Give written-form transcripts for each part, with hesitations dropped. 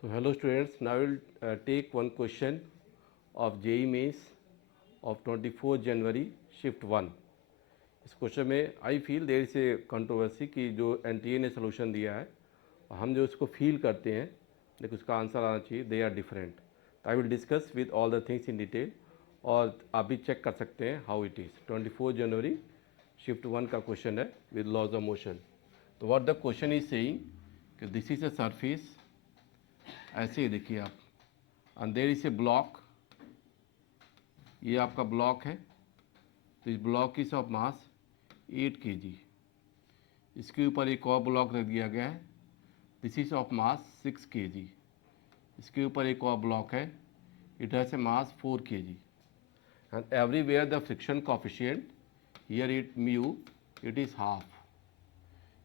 So hello students, now we'll take one question of JEE Mains of 24 January shift 1. इस question में I feel there is a controversy कि जो NTA ने solution दिया है हम जो इसको फील करते हैं लेकिन उसका आंसर आना चाहिए, they are different. I will discuss with all the things in detail और आप भी चेक कर सकते हैं हाउ इट इज़. 24 जनवरी शिफ्ट 1 का क्वेश्चन है विद लॉज ऑफ मोशन. तो what the question is saying कि दिस इज ए सरफेस, ऐसे ही देखिए आप, and there is a block, ये आपका ब्लॉक है. तो इस block is of mass 8 kg. इसके ऊपर एक और ब्लॉक रख दिया गया है, this is of mass 6 kg. इसके ऊपर एक और ब्लॉक है, it has a mass 4 kg. And everywhere the friction coefficient here it mu it is half.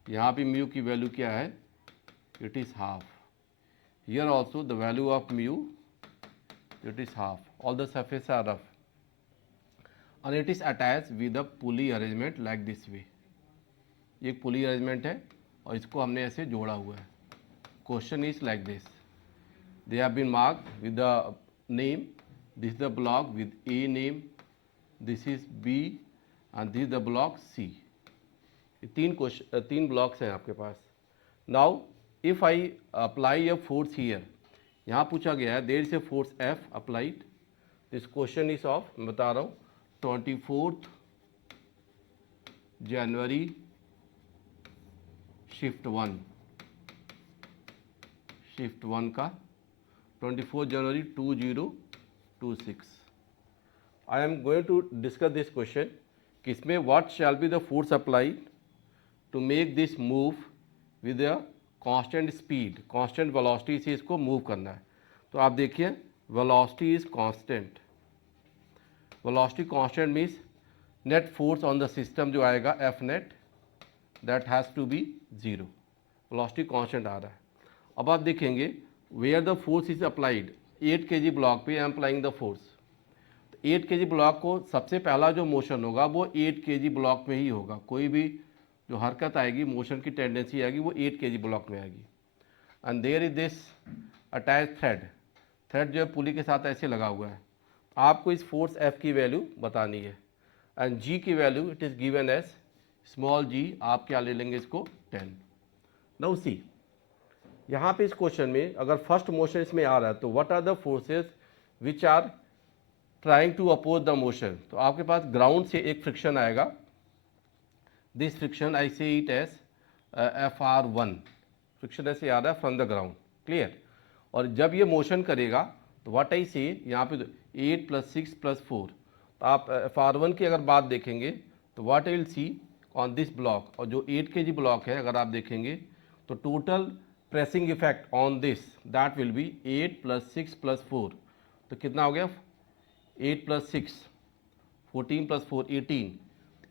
यहाँ पे म्यू की वैल्यू क्या है, it is half. Here also the value of mu, it is half. All the surfaces are rough and it is attached with a pulley arrangement like this way. ये एक pulley arrangement है और इसको हमने ऐसे जोड़ा हुआ है. Question is like this. They have been marked with the name. This is the block with A name. This is B and this is the block C. ये तीन blocks हैं आपके पास. Now if I apply a force here, यहाँ पूछा गया है there is a force F applied. This question is of, मैं बता रहा हूँ, 24 जनवरी शिफ्ट 1 का 24 जनवरी 2026. I am going to discuss this question कि इसमें what shall be the force applied to make this move with a constant speed, constant velocity से इसको मूव करना है. तो आप देखिए velocity is constant. Velocity constant means net force on the system जो आएगा F net that has to be 0. Velocity constant आ रहा है. अब आप देखेंगे where the force is applied. 8 kg block पे I am applying the force. 8 kg block को सबसे पहला जो मोशन होगा वो 8 kg ब्लॉक में ही होगा. कोई भी जो हरकत आएगी, मोशन की टेंडेंसी आएगी, वो 8 kg ब्लॉक में आएगी. And there is this attach thread जो है पुली के साथ ऐसे लगा हुआ है. आपको इस फोर्स F की वैल्यू बतानी है एंड G की value it is given as small g. आप क्या ले लेंगे इसको 10. नाउ सी यहाँ पे इस क्वेश्चन में अगर फर्स्ट मोशन इसमें आ रहा है तो what are the forces which are trying to oppose the motion. तो आपके पास ग्राउंड से एक फ्रिक्शन आएगा. दिस फ्रिक्शन आई से इट एज FR1. फ्रिक्शन ऐसे आ रहा है फ्रॉम द ग्राउंड. क्लियर. और जब ये मोशन करेगा तो व्हाट आई से यहाँ पे 8 + 6 + 4. तो आप FR1 की अगर बात देखेंगे तो what I will see on this block, और जो 8 kg ब्लॉक है अगर आप देखेंगे तो total pressing effect on this that will be 8 + 6 + 4. तो कितना हो गया 8 + 6 14 + 4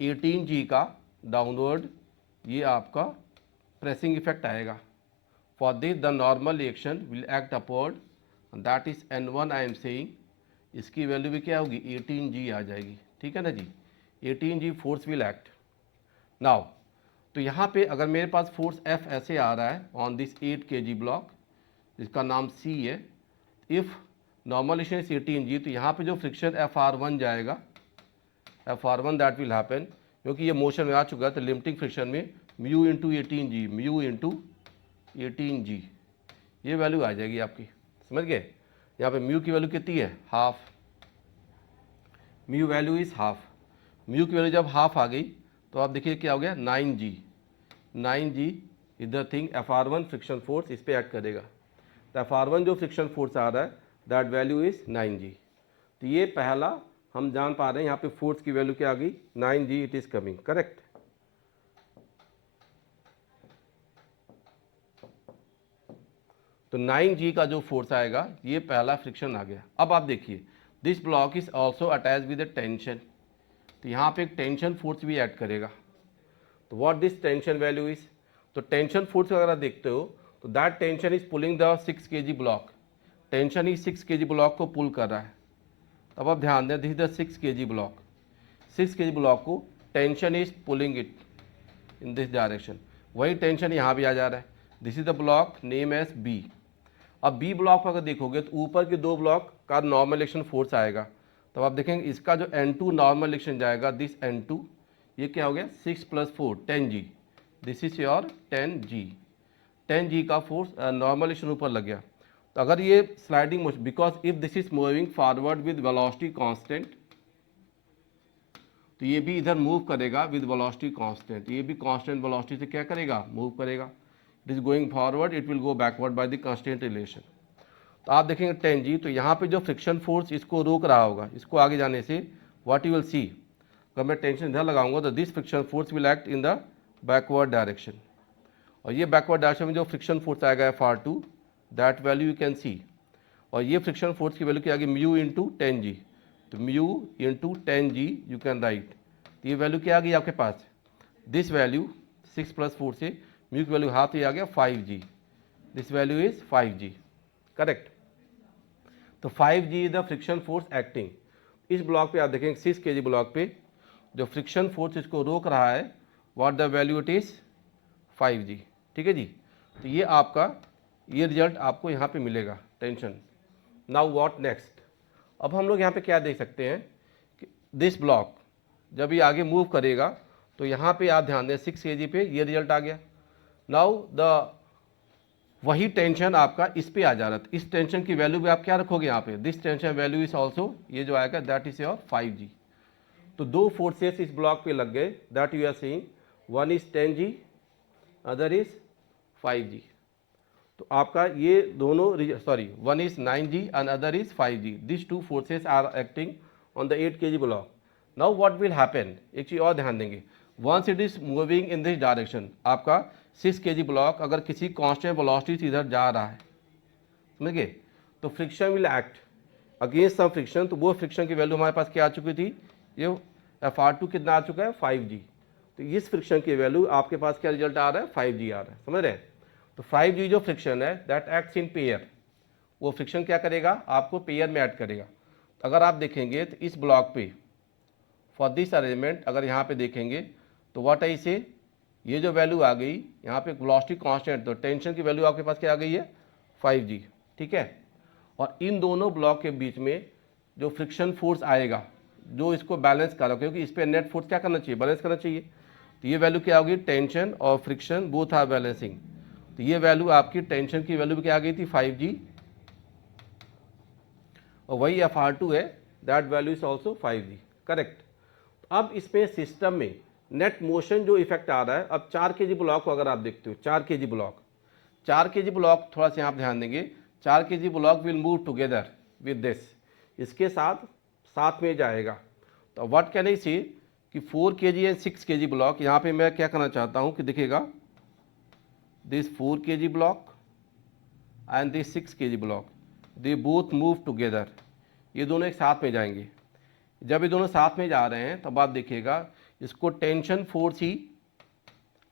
18 G का डाउनवर्ड ये आपका प्रेसिंग इफेक्ट आएगा. For this the normal reaction will act upward that is N1. I am saying इसकी वैल्यू भी क्या होगी 18 G आ जाएगी. ठीक है ना जी. 18 G force will act. Now तो यहाँ पे अगर मेरे पास फोर्स F ऐसे आ रहा है ऑन दिस 8 kg ब्लॉक जिसका नाम C है. If normal reaction is 18 G तो यहाँ पे जो फ्रिक्शन FR1 जाएगा, FR1 दैट विल हैपन, क्योंकि ये मोशन में आ चुका है तो लिमिटिंग फ्रिक्शन में म्यू इंटू 18 G ये वैल्यू आ जाएगी आपकी. समझ गए. यहाँ पे म्यू की वैल्यू कितनी है, half. Mu value is half. Mu की वैल्यू जब हाफ आ गई तो आप देखिए क्या हो गया 9 G is the thing. FR1 friction force इस पर एक्ट करेगा. तो FR1 जो फ्रिक्शन फोर्स आ रहा है दैट वैल्यू इज 9 G. तो ये पहला हम जान पा रहे हैं यहाँ पे फोर्स की वैल्यू क्या आ गई 9 G. It is coming correct. तो 9 G का जो फोर्स आएगा ये पहला फ्रिक्शन आ गया. अब आप देखिए this block is also attach with tension. तो यहाँ पे एक टेंशन फोर्स भी ऐड करेगा. तो what this tension value is. तो टेंशन फोर्स अगर आप देखते हो तो that tension is pulling the 6 kg block. Tension ही 6 kg ब्लॉक को पुल कर रहा है. अब आप ध्यान दें this is the 6 kg block. 6 kg block को tension is pulling it in this direction. वही टेंशन यहाँ भी आ जा रहा है. This is the block name as B. अब बी ब्लॉक पर अगर देखोगे तो ऊपर के दो ब्लॉक का नॉर्मल एक्शन फोर्स आएगा, तो आप देखेंगे इसका जो N2 नॉर्मल एक्शन जाएगा, दिस N2, ये क्या हो गया 6 + 4 10G, this is your 10G, 10G का फोर्स नॉर्मल एक्शन ऊपर लग गया। तो अगर ये sliding motion, because if this is moving forward with velocity constant, तो ये भी इधर मूव करेगा विद वेलोसिटी कांस्टेंट, ये भी कांस्टेंट वेलोसिटी से क्या करेगा, मूव करेगा। It is going forward, it will go backward by the constant relation. तो आप देखेंगे 10G, तो यहाँ पे जो फ्रिक्शन फोर्स इसको रोक रहा होगा, इसको आगे जाने से, व्हाट यू विल सी, अगर मैं टेंशन इधर लगाऊंगा तो this friction force will act in the backward direction, और ये बैकवर्ड डायरेक्शन में जो फ्रिक्शन फोर्स आएगा Fr2, that value you can see, और ये फ्रिक्शन फोर्स की वैल्यू क्या आएगी, म्यू इंटू 10G, तो mu into 10G you can write, तो ये वैल्यू क्या आ गई आपके पास, दिस वैल्यू 6 + 4 से म्यू की वैल्यू हाफ ये आ गया 5G, this value is 5G, correct. तो 5G is the friction force acting. इस ब्लॉक पे आप देखेंगे 6 kg ब्लॉक पे जो फ्रिक्शन फोर्स इसको रोक रहा है, what the value it is 5G, ठीक है जी। तो ये आपका, ये रिजल्ट आपको यहाँ पे मिलेगा, टेंशन। नाउ व्हाट नेक्स्ट, अब हम लोग यहाँ पे क्या देख सकते हैं कि दिस ब्लॉक जब ये आगे मूव करेगा तो यहाँ पे आप ध्यान दें 6 kg पे ये रिजल्ट आ गया। नाउ द वही टेंशन आपका इस पे आ जा रहा था, इस टेंशन की वैल्यू भी आप क्या रखोगे यहाँ पे, this tension value is also, ये जो आएगा दैट इज योर 5G। तो दो फोर्सेस इस ब्लॉक पे लग गए, that you are seeing, one is 10G, other is 5G। तो आपका ये दोनों, sorry, one is 9G and other is 5G, this two forces are acting on the 8 kg block. Now what will happen, एक चीज और ध्यान देंगे, once it is moving in this direction, आपका 6 kg ब्लॉक अगर किसी कांस्टेंट वेलोसिटी से इधर जा रहा है, समझ गए, तो friction will act against some friction, तो वो फ्रिक्शन की वैल्यू हमारे पास क्या आ चुकी थी, ये Fr2 कितना आ चुका है 5G, तो इस फ्रिक्शन की वैल्यू आपके पास क्या रिजल्ट आ रहा है 5G आ रहा है, समझ रहे हैं। तो 5G जो फ्रिक्शन है दैट एक्ट्स इन पेयर, वो फ्रिक्शन क्या करेगा, आपको पेयर में ऐड करेगा। तो अगर आप देखेंगे तो इस ब्लॉक पे फॉर दिस अरेंजमेंट अगर यहाँ पे देखेंगे तो व्हाट आई से, ये जो वैल्यू आ गई यहाँ पे वेलोसिटी कांस्टेंट, तो टेंशन की वैल्यू आपके पास क्या आ गई है 5G, ठीक है। और इन दोनों ब्लॉक के बीच में जो फ्रिक्शन फोर्स आएगा जो इसको बैलेंस करा, क्योंकि इस पर नेट फोर्स क्या करना चाहिए, बैलेंस करना चाहिए, तो ये वैल्यू क्या होगी, टेंशन और फ्रिक्शन बोथ आर बैलेंसिंग, तो ये वैल्यू आपकी टेंशन की वैल्यू क्या आ गई थी 5G, और वही Fr2 है, that value is also 5G, correct. अब इसमें सिस्टम में नेट मोशन जो इफेक्ट आ रहा है, अब 4 kg ब्लॉक को अगर आप देखते हो, 4 kg ब्लॉक, 4 kg ब्लॉक थोड़ा सा आप ध्यान देंगे, 4 kg block will move together with this, इसके साथ साथ में जाएगा। तो व्हाट कैन आई सी कि 4 kg एंड 6 kg ब्लॉक, यहाँ पे मैं क्या करना चाहता हूँ कि दिखेगा this 4 kg block and this 6 kg block, they both move together, ये दोनों एक साथ में जाएंगे। जब ये दोनों साथ में जा रहे हैं तब आप देखिएगा इसको टेंशन फोर्स ही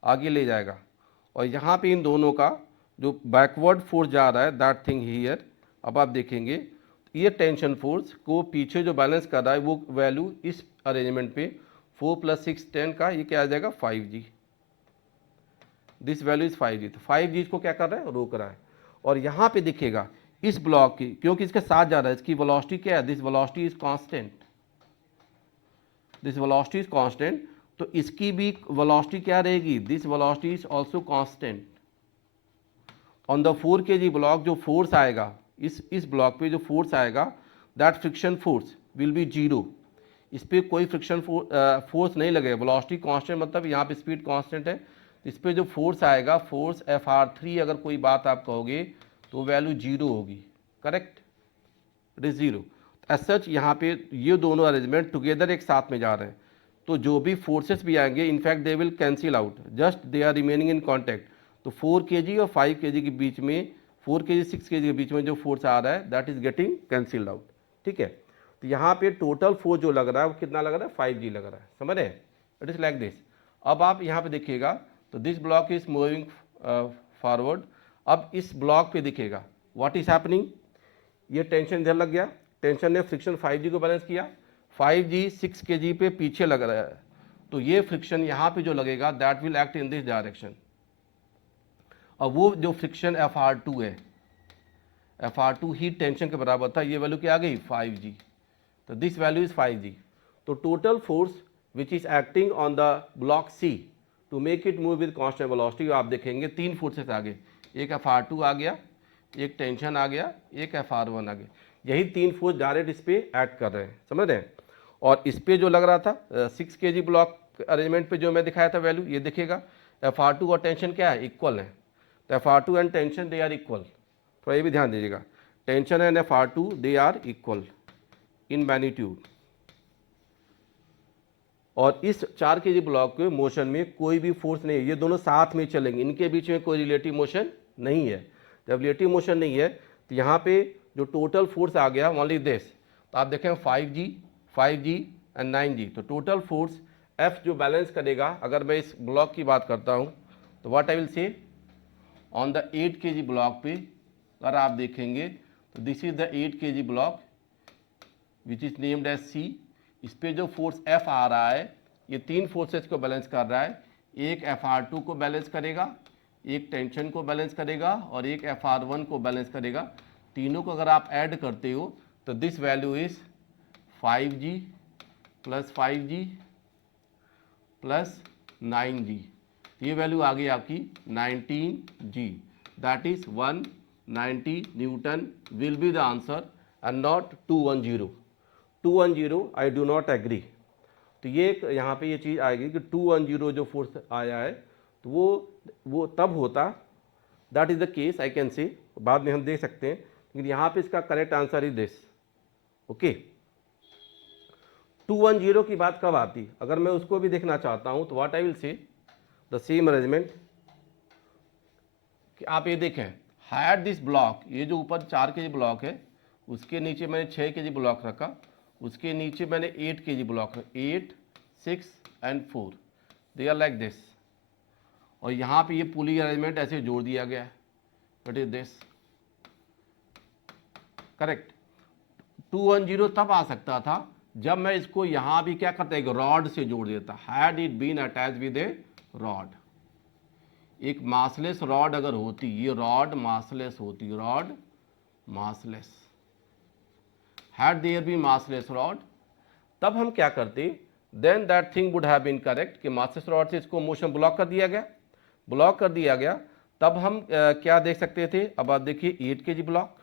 आगे ले जाएगा, और यहाँ पे इन दोनों का जो बैकवर्ड फोर्स जा रहा है दैट थिंग हियर, अब आप देखेंगे ये टेंशन फोर्स को पीछे जो बैलेंस कर रहा है वो वैल्यू इस अरेंजमेंट पे 4 + 6 10 का ये क्या आ जाएगा 5G, this value is 5G। तो 5G को क्या कर रहा है, रोक रहा है। और यहाँ पे दिखेगा इस ब्लॉक की, क्योंकि इसके साथ जा रहा है, इसकी वेलोसिटी क्या है, this velocity is constant, this velocity is constant, तो इसकी भी वेलोसिटी क्या रहेगी, this velocity is also constant. On the 4 kg block जो फोर्स आएगा इस ब्लॉक पे जो फोर्स आएगा that friction force will be 0, इस पर कोई फ्रिक्शन फोर्स नहीं लगेगा, वेलोसिटी कांस्टेंट मतलब यहाँ पे स्पीड कांस्टेंट है, इस पर जो फोर्स आएगा फोर्स Fr3 अगर कोई बात आप कहोगे तो वैल्यू 0 होगी, correct, it is 0। As such यहाँ पे ये दोनों अरेंजमेंट टुगेदर एक साथ में जा रहे हैं, तो जो भी फोर्सेस भी आएंगे in fact they will cancel out, just they are remaining in contact. तो 4 kg और 5 kg के बीच में, 4 kg 6 kg के बीच में जो फोर्स आ रहा है that is getting cancelled out, ठीक है। तो यहाँ पे टोटल फोर्स जो लग रहा है वो कितना लग रहा है 5G लग रहा है, समझ रहे हैं, इट इज लाइक दिस। अब आप यहाँ पे देखिएगा तो this block is moving forward, अब इस ब्लॉक पे दिखेगा व्हाट इज हैपनिंग, ये टेंशन इधर लग गया, टेंशन ने फ्रिक्शन 5G को बैलेंस किया, 5G 6 kg पे पीछे लग रहा है, तो ये फ्रिक्शन यहाँ पे जो लगेगा that will act in this direction, और वो जो फ्रिक्शन Fr2 है FR2 हीट टेंशन के बराबर था, ये वैल्यू क्या आ गई 5G, तो दिस वैल्यू इज 5G। तो total force which is acting on the block C to make it move with constant velocity, आप देखेंगे 3 फोर्सेस आ गए, एक FR2 आ गया, एक टेंशन आ गया, एक FR1 आ गया, यही 3 फोर्स डायरेक्ट इस पे एक्ट कर रहे हैं, समझ रहे हैं। और इस पे जो लग रहा था 6 kg ब्लॉक अरेंजमेंट पे जो मैं दिखाया था वैल्यू, ये देखिएगा FR2 और टेंशन क्या है, इक्वल है, तो FR2 and tension they are equal, थोड़ा ये भी ध्यान दीजिएगा, tension and FR2 they are equal in magnitude. और इस 4 kg ब्लॉक के मोशन में कोई भी फोर्स नहीं है, ये दोनों साथ में चलेंगे, इनके बीच में कोई रिलेटिव मोशन नहीं है। जब रिलेटिव मोशन नहीं है तो यहाँ पे जो टोटल फोर्स आ गया ओनली दिस, तो आप देखें 5G एंड 9G, तो टोटल फोर्स F जो बैलेंस करेगा, अगर मैं इस ब्लॉक की बात करता हूँ तो what I will say on the 8 kg block पे अगर आप देखेंगे तो this is the 8 kg block which is named as C। इस पे जो फोर्स F आ रहा है ये 3 फोर्सेस को बैलेंस कर रहा है, एक FR2 को बैलेंस करेगा, एक टेंशन को बैलेंस करेगा और एक FR1 को बैलेंस करेगा। तीनों को अगर आप ऐड करते हो तो this value is 5G plus 5G plus 9G, ये वैल्यू आ गई आपकी 19G, that is 190 newton will be the answer and not 210। 210 I do not agree, तो ये यहाँ पे ये चीज़ आएगी कि 210 जो फोर्स आया है तो वो तब होता, that is the case I can say, बाद में हम देख सकते हैं, लेकिन यहाँ पे इसका correct answer is this. Okay, 210 की बात कब आती, अगर मैं उसको भी देखना चाहता हूँ तो व्हाट आई विल से द सेम अरेंजमेंट, कि आप ये देखें हैड दिस ब्लॉक, ये जो ऊपर 4 kg ब्लॉक है उसके नीचे मैंने 6 kg ब्लॉक रखा, उसके नीचे मैंने 8 kg ब्लॉक रखा, 8, 6 and 4, they are like this, और यहाँ पे ये पुली अरेंजमेंट ऐसे जोड़ दिया गया है, व्हाट इज दिस, करेक्ट। 210 तब आ सकता था जब मैं इसको यहाँ भी क्या करता, एक रॉड से जोड़ देता, had it been attach with a rod, एक मासलेस रॉड अगर होती, ये रॉड मासलेस होती, rod massless, had there be massless rod, तब हम क्या करते, then that thing would have been correct, कि मासलेस रॉड से इसको मोशन ब्लॉक कर दिया गया, तब हम क्या देख सकते थे, अब आप देखिए 8 kg ब्लॉक,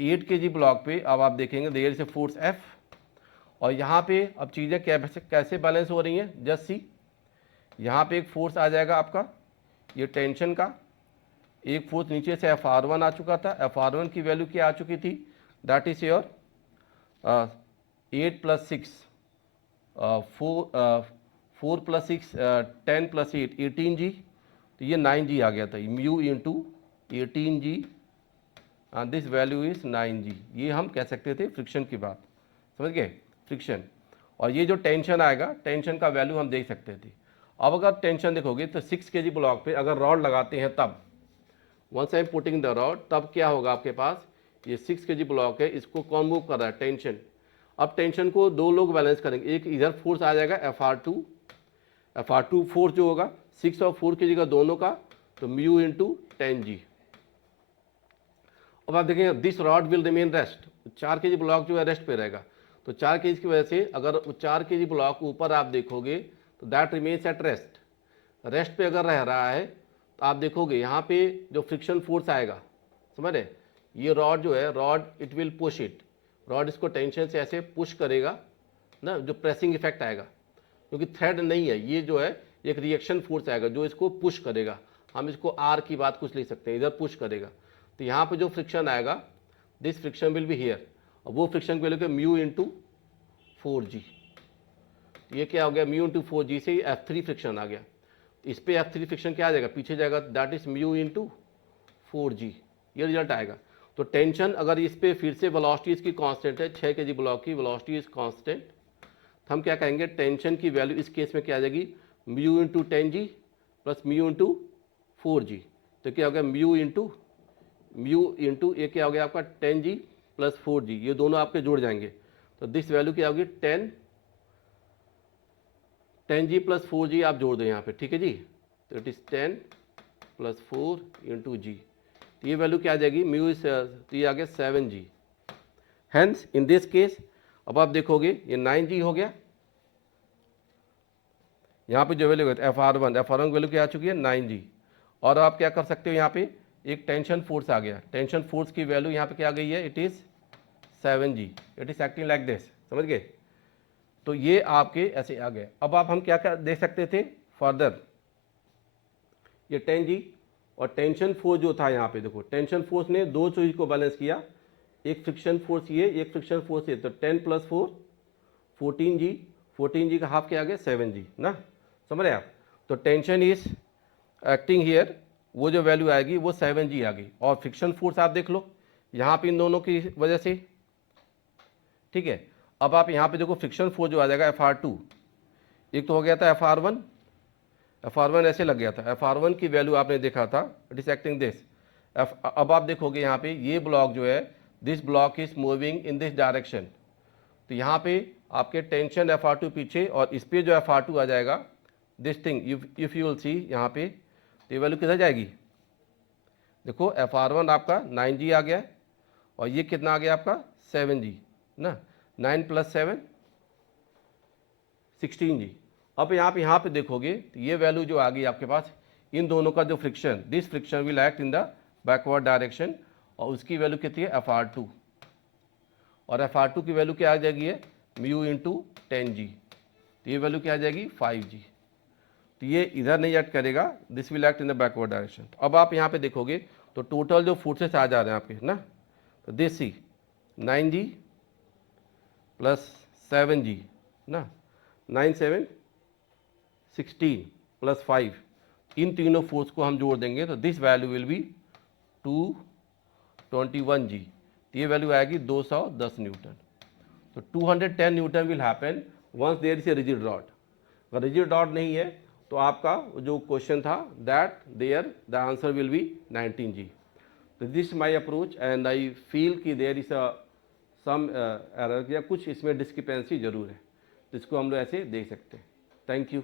8 kg ब्लॉक पे अब आप देखेंगे there is a force F, और यहाँ पे अब चीज़ें कैसे बैलेंस हो रही हैं, जस्ट सी, यहाँ पे एक फोर्स आ जाएगा आपका ये टेंशन का, एक फोर्स नीचे से FR1 आ चुका था, FR1 की वैल्यू क्या आ चुकी थी, दैट इज योर 8 + 6 4 + 6 10 + 8 18G, तो ये 9G आ गया था, mu into 18G, this value is 9G, ये हम कह सकते थे फ्रिक्शन की बात, समझ गए, फ्रिक्शन। और ये जो टेंशन आएगा, टेंशन का वैल्यू हम देख सकते थे। अब अगर टेंशन देखोगे तो 6 kg ब्लॉक पे अगर रॉड लगाते हैं तब, once I am putting the rod, तब क्या होगा आपके पास, ये 6 kg ब्लॉक है, इसको कौन मूव कर रहा है, टेंशन। अब टेंशन को दो लोग बैलेंस करेंगे, एक इधर फोर्स आ जाएगा FR2 फोर्स जो होगा 6 और 4 kg का दोनों का, तो म्यू इंटू 10G। अब आप देखेंगे this rod will remain rest, 4 kg block जो है रेस्ट पे रहेगा, तो 4 kg की वजह से अगर 4 kg ब्लॉक ऊपर आप देखोगे तो that remains at rest, rest पे अगर रह रहा है तो आप देखोगे यहाँ पे जो फ्रिक्शन फोर्स आएगा, समझ रहे, ये रॉड जो है, rod it will push it, rod इसको टेंशन से ऐसे पुश करेगा ना, जो प्रेसिंग इफेक्ट आएगा, क्योंकि थ्रेड नहीं है, ये जो है एक रिएक्शन फोर्स आएगा जो इसको पुश करेगा, हम इसको आर की बात कुछ ले सकते हैं, इधर पुश करेगा, तो यहाँ पे जो फ्रिक्शन आएगा this friction will be here, और वो फ्रिक्शन को लेकर म्यू इंटू 4G, ये क्या हो गया, म्यू इंटू 4G से F3 फ्रिक्शन आ गया, इस पे F3 फ्रिक्शन क्या आ जाएगा, पीछे जाएगा, that is mu into 4G, ये रिजल्ट आएगा। तो टेंशन अगर इस पे फिर से वेलोसिटी इसकी कांस्टेंट है, 6 kg ब्लॉक की वेलोसिटी इज कांस्टेंट, हम क्या कहेंगे, टेंशन की वैल्यू इस केस में क्या आ जाएगी, mu into 10G plus mu into 4G, तो क्या हो गया, म्यू इंटू ये क्या हो गया आपका 10G प्लस 4G, ये दोनों आपके जुड़ जाएंगे, तो दिस वैल्यू क्या होगी 10G प्लस 4G आप जोड़ दें यहाँ पे, ठीक है जी, तो इट इज 10 + 4 × G, तो ये वैल्यू क्या आ जाएगी, म्यू इज तो ये आ गया 7g। Hence in this case अब आप देखोगे ये 9g हो गया, यहाँ पे जो वैल्यू है FR1 की वैल्यू क्या आ चुकी है 9g। और आप क्या कर सकते हो, यहाँ पे एक टेंशन फोर्स आ गया, टेंशन फोर्स की वैल्यू यहाँ पे क्या आ गई है, it is 7g, it is acting like this, समझ गए। तो ये आपके ऐसे आ गए। अब आप हम क्या क्या देख सकते थे फर्दर, ये 10g और टेंशन फोर्स जो था यहाँ पे देखो, टेंशन फोर्स ने दो चीज को बैलेंस किया, एक फ्रिक्शन फोर्स ये, एक फ्रिक्शन फोर्स ये, तो 10 + 4 14g, 14g का हाफ क्या आ गया 7g ना, समझ रहे आप। तो टेंशन इज एक्टिंग हियर, वो जो वैल्यू आएगी वो 7g आ गई। और फ्रिक्शन फोर्स आप देख लो यहाँ पे इन दोनों की वजह से, ठीक है। अब आप यहाँ पे देखो फ्रिक्शन फोर्स जो आ जाएगा FR2, एक तो हो गया था FR1 ऐसे लग गया था, FR1 की वैल्यू आपने देखा था, इट इज एक्टिंग दिस। अब आप देखोगे यहाँ पे ये ब्लॉक जो है, this block is moving in this direction, तो यहाँ पे आपके टेंशन FR2 पीछे और इस पे जो FR2 आ जाएगा, this thing if you will see यहाँ पे, तो ये वैल्यू किधर जाएगी, देखो FR1 आपका 9g आ गया है और ये कितना आ गया आपका 7g ना, 9 + 7 16g। अब यहाँ पे देखोगे तो ये वैल्यू जो आ गई आपके पास, इन दोनों का जो friction, this friction will act in the backward direction, और उसकी वैल्यू कितनी है FR2, और FR2 की वैल्यू क्या आ जाएगी है म्यू × 10g, तो ये वैल्यू क्या आ जाएगी 5g। तो ये इधर नहीं एक्ट करेगा, this will act in the backward direction. अब आप यहाँ पे देखोगे तो टोटल जो फोर्सेस आ जा रहे हैं आपके ना, तो दिस सी 9g + 7g ना, 9 7 16 + 5, इन तीनों फोर्स को हम जोड़ देंगे तो this value will be 221g, तो ये वैल्यू आएगी 210 न्यूटन। तो 210 newton will happen once there is a rigid rod. अगर रिजिड रॉड नहीं है तो आपका जो क्वेश्चन था that there the answer will be 19g। तो this my approach and I feel कि देयर इज सम एरर या कुछ इसमें डिस्क्रिपेंसी जरूर है, तो इसको हम लोग ऐसे देख सकते हैं। Thank you.